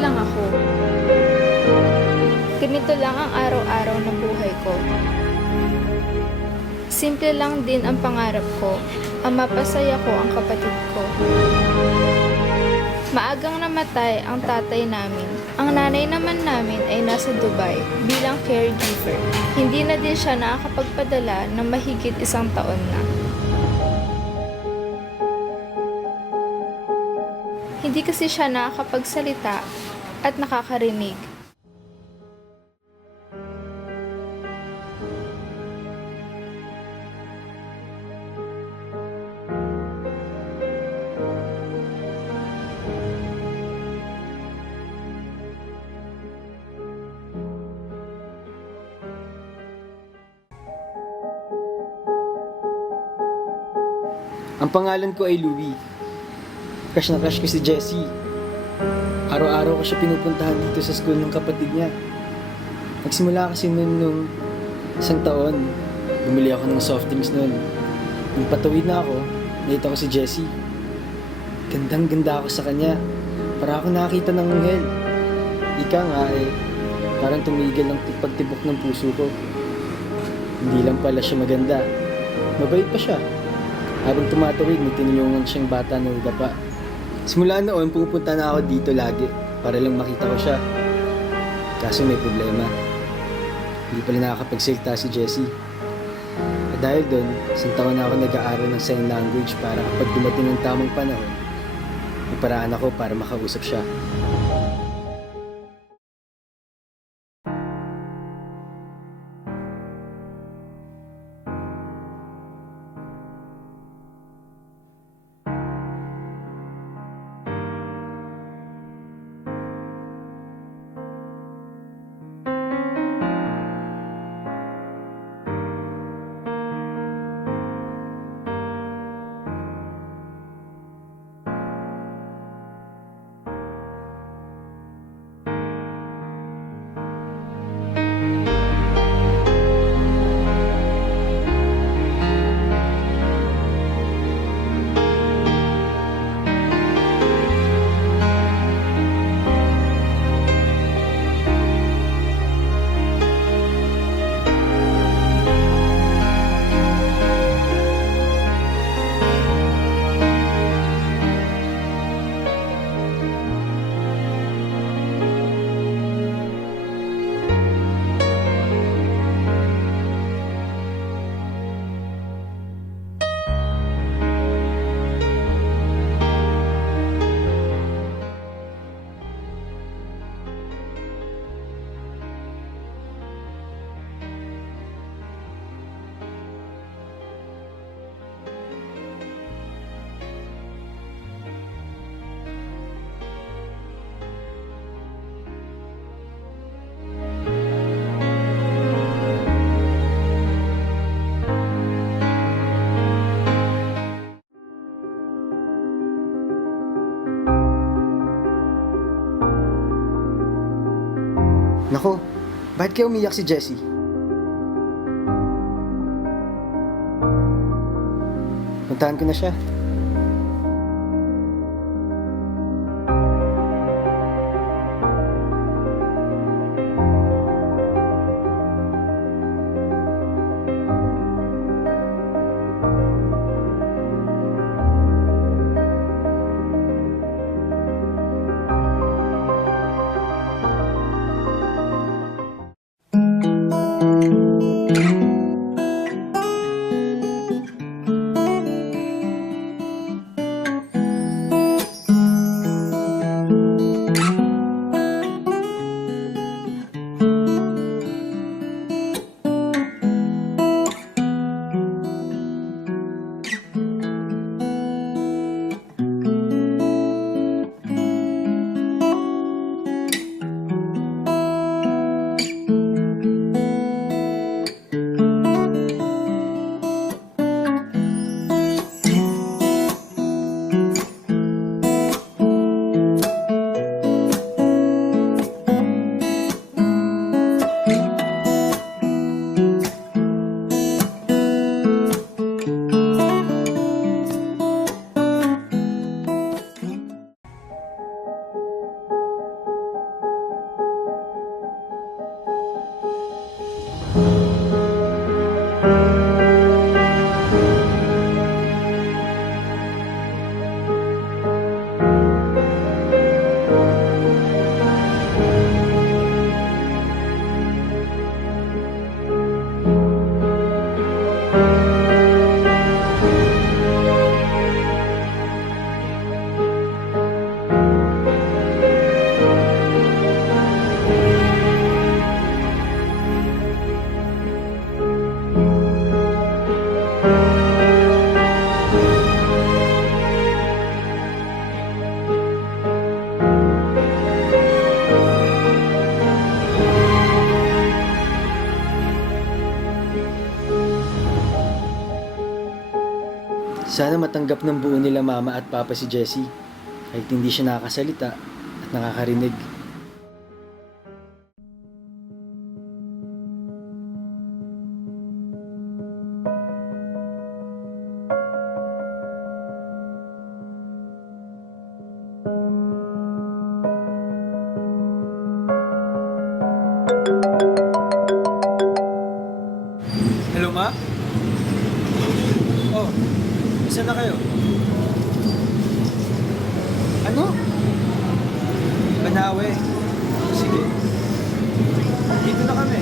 lang ako. Ganito lang ang araw-araw na buhay ko. Simple lang din ang pangarap ko, ang mapasaya ko ang kapatid ko. Maagang namatay ang tatay namin. Ang nanay naman namin ay nasa Dubai bilang caregiver. Hindi na din siya nakakapagpadala ng mahigit 1 taon na. Hindi kasi siya nakakapagsalita at nakakarinig. Ang pangalan ko ay Louie. Crush na crush ko si Jessie. Araw-araw ko siya pinupuntahan dito sa school ng kapatid niya. Nagsimula kasi nung 1 taon, bumili ako ng soft drinks noon. Nung patawid na ako, nakita ko si Jessie. Gandang-ganda ako sa kanya. Para ako nakakita ng anghel. Ika nga parang tumigil ang pagtibok ng puso ko. Hindi lang pala siya maganda. Mabait pa siya. Habang tumatawid, may tinulungan siyang bata na udapa. Simula noon, pupunta na ako dito lagi para lang makita ko siya. Kaso may problema. Hindi pala nakakapagsalita si Jessie. At dahil doon, 1 taon na ako nag-aaral ng sign language para kapag dumating ang tamang panahon, may paraan ako para makausap siya. Nako, bakit kaya umiyak si Jessie? Puntahan ko na siya. Sana matanggap ng buo nila mama at papa si Jessie, kahit hindi siya nakakasalita at nakakarinig. Hello, Ma? Oh, isa na kayo? Ano? Banawe. Sige. Dito na kami.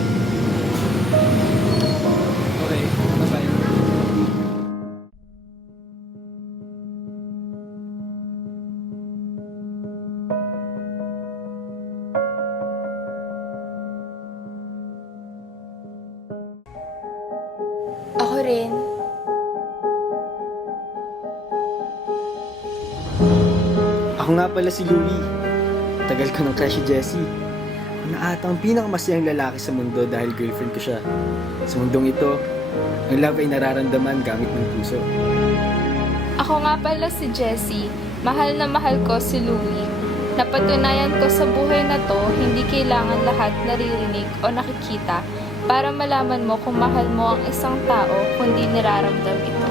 Okay, bye-bye. Ako rin. Ako nga pala si Louie. Tagal ko ng crush si Jessie. Ako na ata ang pinakamasayang lalaki sa mundo dahil girlfriend ko siya. Sa mundong ito, ang love ay nararamdaman gamit ng puso. Ako nga pala si Jessie. Mahal na mahal ko si Louie. Napatunayan ko sa buhay na to, hindi kailangan lahat naririnig o nakikita para malaman mo kung mahal mo ang isang tao kundi niraramdam ito.